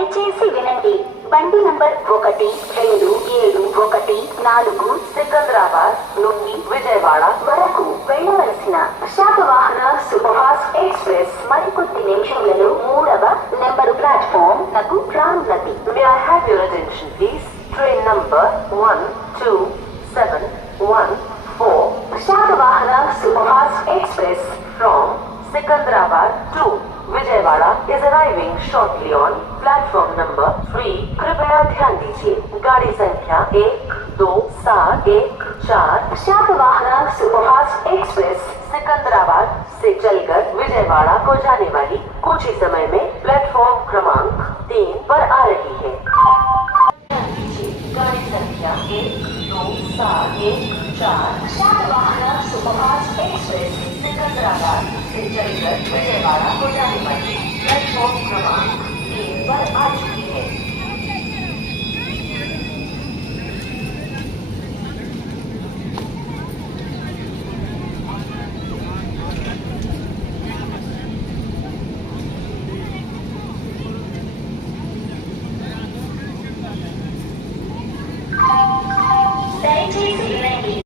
దయచేసి వినండి. బండి నంబర్ 1, 7, 7, 1, 4 నుండి విజయవాడ వరకు వెళ్ళవలసిన శాతవాహన సూపర్ ఫాస్ట్ ఎక్స్ప్రెస్ మరికొద్ది నిమిషములలో 3వ నెంబరు ప్లాట్ఫామ్ నకు రానున్నది. May I have your attention please? Train number 12714 Satavahana super fast express from Secunderabad to Vijayawada is arriving shortly on platform number 3. कृपया ध्यान दीजिए. गाड़ी संख्या 12714 Satavahana super fast express Secunderabad से चलकर विजयवाड़ा को जाने वाली कुछ ही समय में प्लेटफॉर्म क्रमांक 3